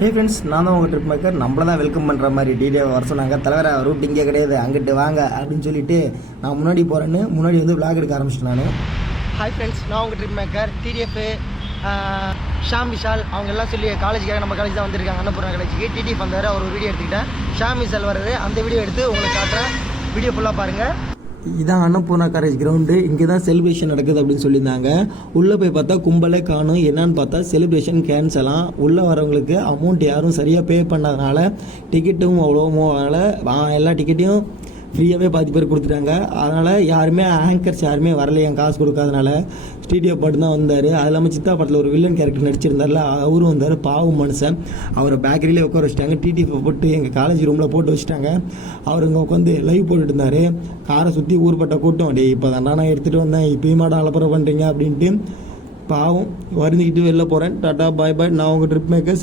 Hey friends, நான் தான் உங்கள் ட்ரிப் மேக்கர். நம்மள தான் வெல்கம் பண்ணுற மாதிரி டீட்டெயில் வர சொன்னாங்க. தலைவரை ரூட் இங்கே கிடையாது, அங்கிட்டு வாங்க அப்படின்னு சொல்லிட்டு நான் முன்னாடி போகிறேன்னு முன்னாடி வந்து விளாக் எடுக்க ஆரம்பிச்சிட்டேன் நான். ஹாய் ஃப்ரெண்ட்ஸ், நான் உங்கள் trip maker. TTF Sham Vishal அவங்க எல்லாம் சொல்லி காலேஜுக்காக நம்ம காலேஜ் தான் வந்திருக்காங்க, அன்னபூர்ணா காலேஜுக்கு. டிடிஎஃப் வந்தார், அவர் ஒரு வீடியோ எடுத்துக்கிட்டேன். ஷாம் விஷால் வர்றது, அந்த வீடியோ எடுத்து உங்களுக்கு காட்டுறேன். வீடியோ ஃபுல்லாக பாருங்கள். இதான் அன்னபூர்ணா காலேஜ் கிரவுண்டு. இங்கே தான் செலிப்ரேஷன் நடக்குது அப்படின்னு சொல்லியிருந்தாங்க. உள்ளே போய் பார்த்தா கும்பலே காணும். என்னன்னு பார்த்தா செலிப்ரேஷன் கேன்சலாம். உள்ளே வரவங்களுக்கு அமௌண்ட் யாரும் சரியாக பே பண்ணாதனால டிக்கெட்டும் அவ்வளோ எல்லா டிக்கெட்டையும் ஃப்ரீயாகவே பாதி பேர் கொடுத்துட்டாங்க. அதனால் யாருமே ஆங்கர்ஸ் யாருமே வரலையா காசு கொடுக்காதனால. ஸ்டூடியோ பாட்டு தான் வந்தார். அது இல்லாமல் சித்தா படத்தில் ஒரு வில்லன் கேரக்டர் நடிச்சிருந்தார்ல, அவரும் வந்தார். பாவம் மனுஷன். அவரை பேக்கரியிலே உட்கார வச்சுட்டாங்க. டிடிஎஃப் போட்டு எங்கள் காலேஜ் ரூமில் போட்டு வச்சுட்டாங்க. அவர் இங்கே உட்காந்து லைவ் போட்டுட்டு இருந்தார். காரை சுற்றி ஊர்பட்ட கூட்டம். டே இப்போ தாண்டா நான் எடுத்துகிட்டு வந்தேன், இப்போயும் மாட அலப்பறை பண்ணுறீங்க அப்படின்ட்டு பாவம் வருந்திக்கிட்டு வெளில போகிறேன். டாட்டா பாய் பாய். நான் உங்கள் ட்ரிப் மேக்கர்.